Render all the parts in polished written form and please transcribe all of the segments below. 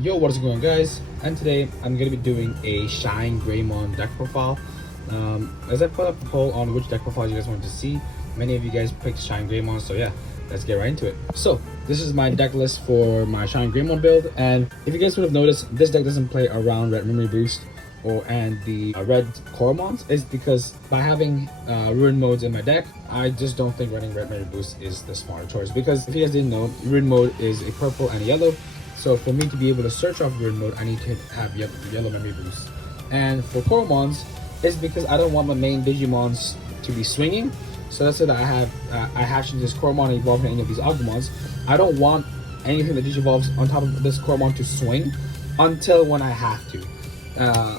Yo, what's going on, guys? And today I'm gonna be doing a Shinegreymon deck profile. As I put up a poll on which deck profiles you guys wanted to see, many of you guys picked Shinegreymon, so yeah, let's get right into it. So this is my deck list for my Shinegreymon build, and if you guys would have noticed, this deck doesn't play around Red Memory Boost and the red Coromons. Is because by having ruin modes in my deck, I just don't think running Red Memory Boost is the smarter choice. Because if you guys didn't know, ruin mode is a purple and a yellow. So for me to be able to search off ruin mode, I need to have yellow memory boost. And for Coromons, it's because I don't want my main Digimons to be swinging. So let's say that I hatch this Coromon and evolve into any of these Agumons. I don't want anything that Digivolves on top of this Coromon to swing until when I have to.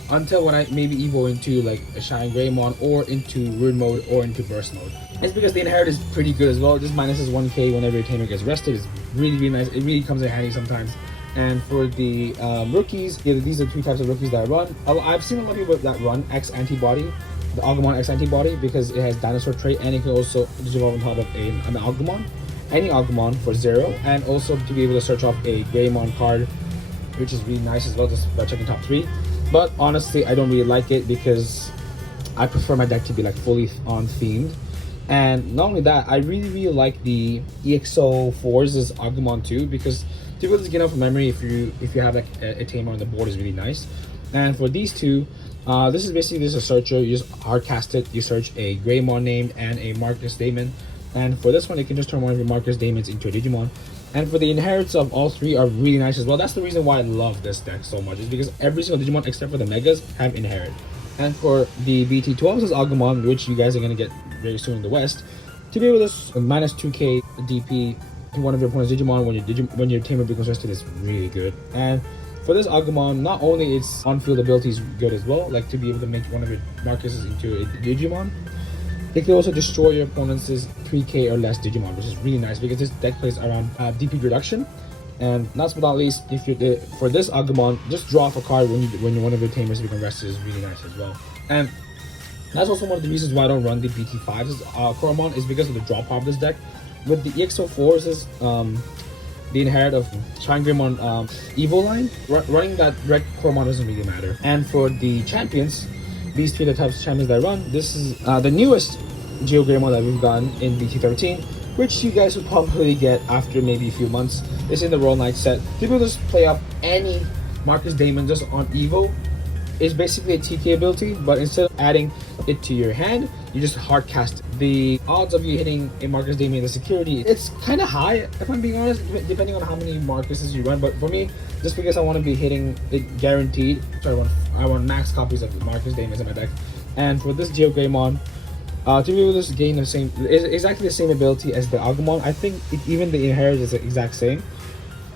Until when I maybe evolve into like a Shinegreymon or into ruin mode or into burst mode. It's because the inherit is pretty good as well. It just minuses 1k whenever your tamer gets rested. It's really nice. It really comes in handy sometimes. And for the rookies, these are two types of rookies that I run. I've seen a lot of people that run X antibody, the Agumon X antibody, because it has dinosaur trait and it can also digivolve on top of an Agumon, any Agumon for 0, and also to be able to search off a Greymon card, which is really nice as well, just by checking top 3. But honestly, I don't really like it because I prefer my deck to be like fully on themed. And not only that, I really like the EXO4's Agumon too, because to be able to get off memory if you have like a tamer on the board is really nice. And for these two, this is basically just a searcher. You just hard cast it, you search a Greymon name and a Marcus Daemon. And for this one, you can just turn one of your Marcus Daemons into a Digimon. And for the inherits of all three are really nice as well. That's the reason why I love this deck so much, is because every single Digimon except for the Megas have inherit. And for the BT13's Agumon, which you guys are going to get very soon in the West, to be able to minus 2k DP to one of your opponent's Digimon when your tamer becomes rested is really good. And for this Agumon, not only its on-field ability is good as well, like to be able to make one of your Marcuses into a Digimon, it can also destroy your opponent's 3k or less Digimon, which is really nice because this deck plays around DP reduction. And last but not least, if you for this Agumon, just draw off a card when one of your tamers become rested is really nice as well. And that's also one of the reasons why I don't run the BT5's Coromon, is because of the draw power of this deck. With the EXO4's the inherit of Shinegreymon Evo line, running that red Coromon doesn't really matter. And for the champions, these three are the types of champions that I run. This is the newest Geogreymon that we've gotten in BT13, which you guys will probably get after maybe a few months. It's in the Royal Knight set. People just play up any Marcus Daemon just on Evo. It's basically a TK ability, but instead of adding it to your hand, you just hard cast it. The odds of you hitting a Marcus Daemon in the security, it's kind of high, if I'm being honest, depending on how many Marcuses you run. But for me, just because I want to be hitting it guaranteed, so I want max copies of the Marcus Daemons in my deck. And for this Geogreymon, to be able to gain the same, exactly the same ability as the Agumon, I think even the inherit is the exact same.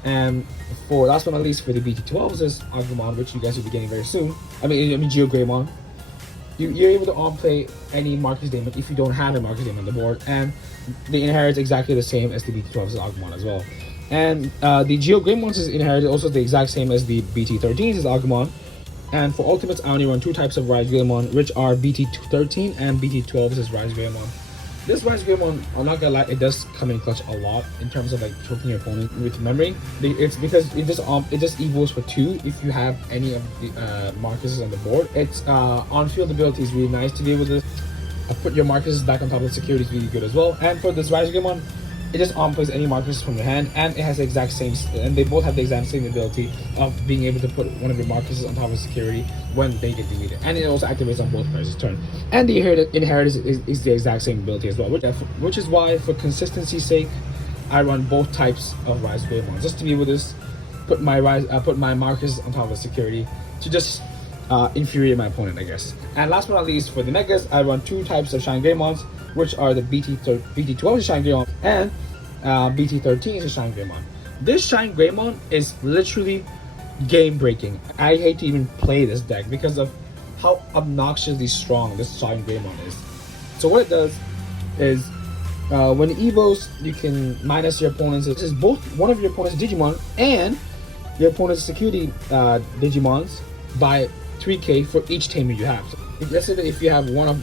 And for last but not least, for the BT12's is Agumon, which you guys will be getting very soon. I mean Geogreymon. You're able to on-play any Marcus Daemon if you don't have a Marcus Daemon on the board, and the inherit is exactly the same as the BT12's Agumon as well. And the Geogreymon's inherit is also the exact same as the BT13's Agumon. And for ultimates, I only run two types of Rise Greymon, which are BT13 and BT12's Rise Greymon. This Rise Greymon, I'm not gonna lie, it does come in clutch a lot in terms of like choking your opponent with memory. It's because it just evolves for 2 if you have any of the Marcuses on the board. Its on-field ability is really nice. To be able to put your Marcuses back on top of the security is really good as well. And for this Rise Greymon, it just on-plays any Marcus from your hand, and it has the exact same, and they both have the exact same ability of being able to put one of your Marcuses on top of security when they get deleted. And it also activates on both players' turn. And the inherit is the exact same ability as well, which is why, for consistency's sake, I run both types of Rise Greymon, just to be able to put my Marcus on top of security to just infuriate my opponent, I guess. And last but not least, for the Megas, I run two types of Shinegraymons, which are the BT12 Shinegreymon and BT13 is a Shinegreymon. This Shinegreymon is literally game breaking. I hate to even play this deck because of how obnoxiously strong this Shinegreymon is. So what it does is when it evos, you can minus your opponent's, this is both one of your opponent's Digimon and your opponent's security Digimons by 3k for each tamer you have. So let's say that if you have one of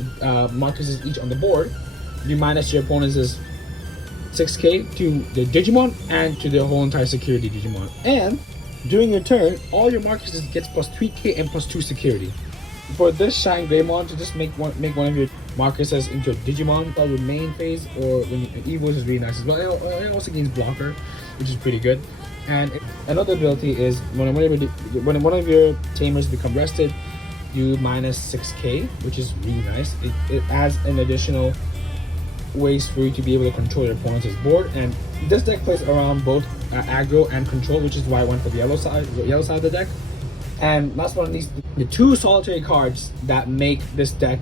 Marcuses each on the board, you minus your opponent's 6k to the Digimon and to the whole entire security Digimon. And During your turn, all your markers gets plus 3k and plus 2 security. For this Shinegraymon, to just make one of your markers into a Digimon with main phase, or when you Evo is really nice as well. It also gains blocker, which is pretty good. And another ability is when one of your tamers become rested, you minus 6k, which is really nice. It adds an additional ways for you to be able to control your opponent's board, and this deck plays around both aggro and control, which is why I went for the yellow side of the deck. And last but not least, the two solitary cards that make this deck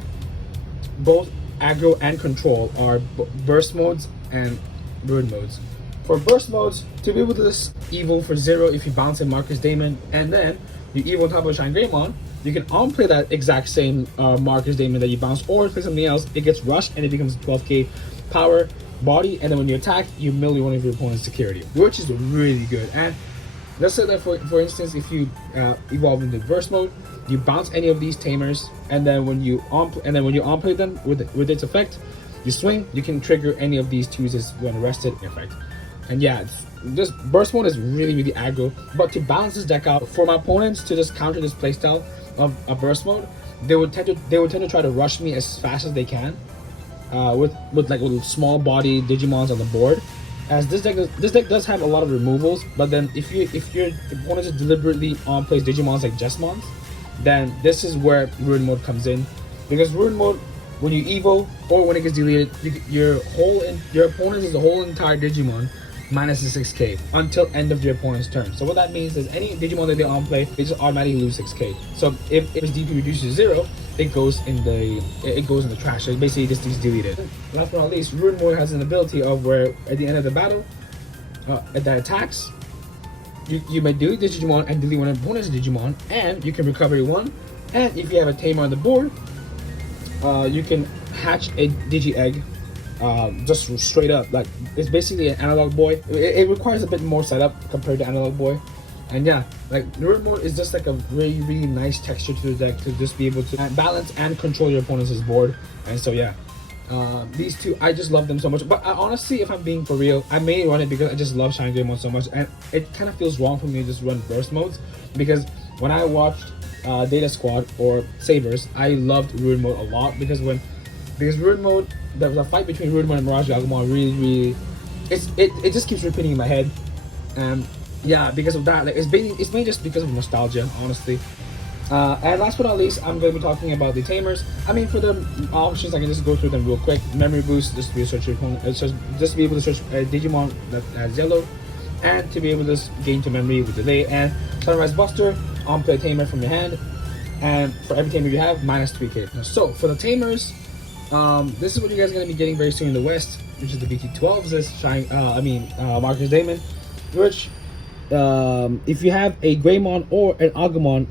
both aggro and control are burst modes and ruin modes. For burst modes, to be able to just Evo for 0 if you bounce in Marcus Damon, and then you Evo on top of Shinegraymon, you can on-play that exact same Marcus Damon that you bounced, or play something else. It gets rushed and it becomes 12k power body, and then when you attack, you melee one of your opponent's security, which is really good. And let's say that for instance, if you evolve into burst mode, you bounce any of these tamers, and then when you on-play them with its effect, you swing, you can trigger any of these twos when rested effect. And yeah, this burst mode is really aggro. But to balance this deck out, for my opponents to just counter this playstyle of a burst mode, they would tend to try to rush me as fast as they can, with small body Digimons on the board. As this deck does have a lot of removals, but then if your opponent is deliberately on-plays Digimons like Jesmons, then this is where ruin mode comes in. Because ruin mode, when you Evo or when it gets deleted, your opponent is the whole entire Digimon minus the 6k until end of your opponent's turn. So what that means is any Digimon that they on-play, they just automatically lose 6k. So if its DP reduces to 0, it goes in the trash. So basically this is deleted. Last but not least, ruin mode has an ability of where at the end of the battle, that attacks, you may delete the Digimon and delete one of the opponent's Digimon, and you can recover one. And if you have a tamer on the board, you can hatch a Digi Egg, just straight up. Like, it's basically an analog boy. It requires a bit more setup compared to analog boy. And yeah, like ruin mode is just like a really nice texture to the deck to just be able to balance and control your opponent's board. And so yeah, these two, I just love them so much. But honestly, if I'm being for real, I may run it because I just love Shinegrey so much, and it kind of feels wrong for me to just run burst modes, because when I watched Data Squad or Sabers, I loved ruin mode a lot, because ruin mode, there was a fight between ruin mode and Mirage Agumon, really it just keeps repeating in my head. And yeah, because of that, like, it's mainly just because of nostalgia, honestly. And last but not least, I'm going to be talking about the tamers. I mean, for the options, I can just go through them real quick. Memory boost, just to be able to search Digimon that has yellow, and to be able to just gain to memory with delay. And Sunrise Buster, on-play tamer from your hand, and for every tamer you have, minus 3k. So for the tamers, this is what you guys are going to be getting very soon in the West, which is the BT12s. This Marcus Damon, which if you have a Greymon or an Agumon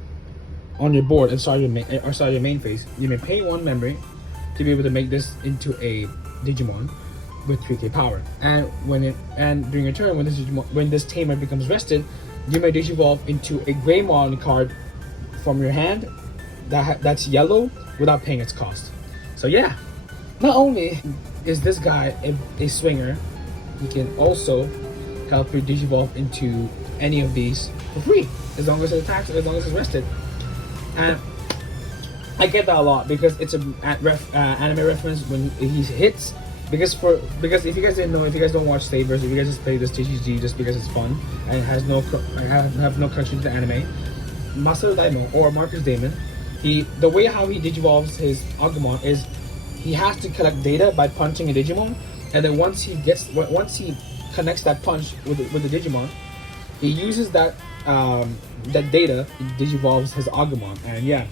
on your board and start your main phase, you may pay 1 memory to be able to make this into a Digimon with 3k power. And during your turn, when this tamer becomes rested, you may digivolve into a Greymon card from your hand that's yellow without paying its cost. So yeah, not only is this guy a swinger, he can also help you digivolve into any of these for free, as long as it attacks, as long as it's rested. And I get that a lot because it's an anime reference when he hits. Because if you guys didn't know, if you guys don't watch Sabers, if you guys just play this TCG just because it's fun and has have no connection to the anime, Masaru Daimon or Marcus Damon, the way how he digivolves his Agumon is he has to collect data by punching a Digimon, and then once he connects that punch with the Digimon, he uses that data, digivolves his Agumon. And yeah,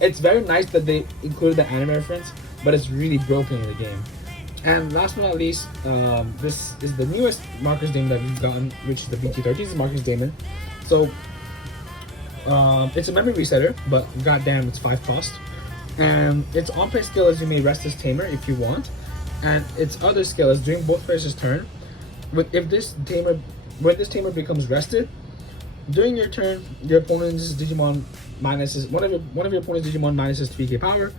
it's very nice that they included the anime reference, but it's really broken in the game. And last but not least, this is the newest Marcus Damon that we've gotten, which is the BT13. This is Marcus Damon. So it's a memory resetter, but goddamn, it's 5 cost. And its on-play skill is you may rest this tamer if you want, and its other skill is during both players' turn. When this tamer becomes rested, during your turn, your opponent's Digimon minuses one of your opponent's Digimon minuses 3k power.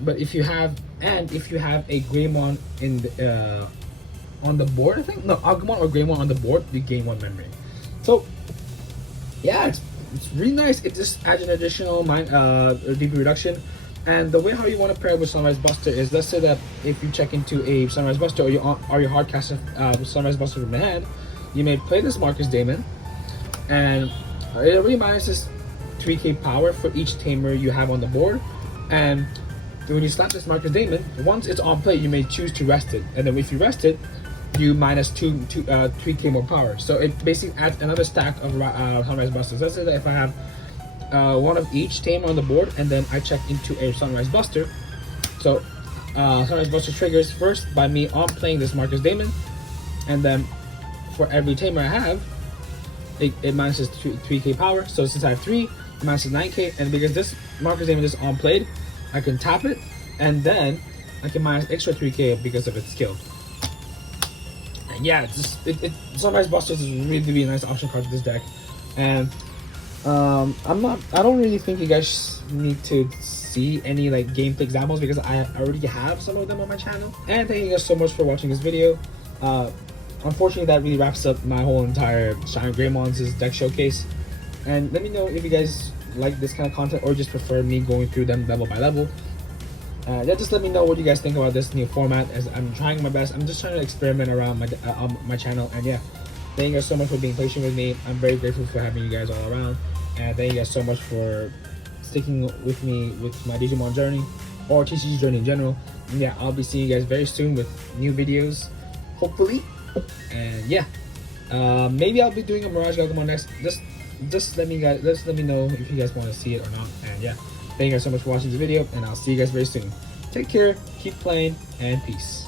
But if you have a Greymon on the board, I think no Agumon or Greymon on the board, you gain 1 memory. So yeah, it's really nice. It just adds an additional DP reduction. And the way how you want to pair it with Sunrise Buster is, let's say that if you check into a Sunrise Buster or you hard cast Sunrise Buster from the hand, you may play this Marcus Damon, and it already minuses 3k power for each tamer you have on the board. And when you slap this Marcus Damon, once it's on play, you may choose to rest it, and then if you rest it, you minus 3k more power. So it basically adds another stack of Sunrise Busters. Let's say that if I have one of each tamer on the board, and then I check into a Sunrise Buster. So Sunrise Buster triggers first by me on playing this Marcus Damon, and then for every tamer I have, it minuses 3k power. So since I have 3, it minuses 9k, and because this Marcus Damon is on played, I can tap it, and then I can minus extra 3k because of its skill. And yeah, Sunrise Busters is really a nice option card to this deck. And I don't really think you guys need to see any like gameplay examples because I already have some of them on my channel. And thank you guys so much for watching this video. Unfortunately, that really wraps up my whole entire Shinegreymon deck showcase. And let me know if you guys like this kind of content or just prefer me going through them level by level. Yeah, just let me know what you guys think about this new format, as I'm trying my best. I'm just trying to experiment around my channel. And yeah, thank you guys so much for being patient with me. I'm very grateful for having you guys all around. And thank you guys so much for sticking with me with my Digimon journey or TCG journey in general. And yeah, I'll be seeing you guys very soon with new videos, hopefully. And yeah, maybe I'll be doing a Mirage Galgamon next. Just let me know if you guys want to see it or not. And yeah, thank you guys so much for watching this video, and I'll see you guys very soon. Take care, keep playing, and peace.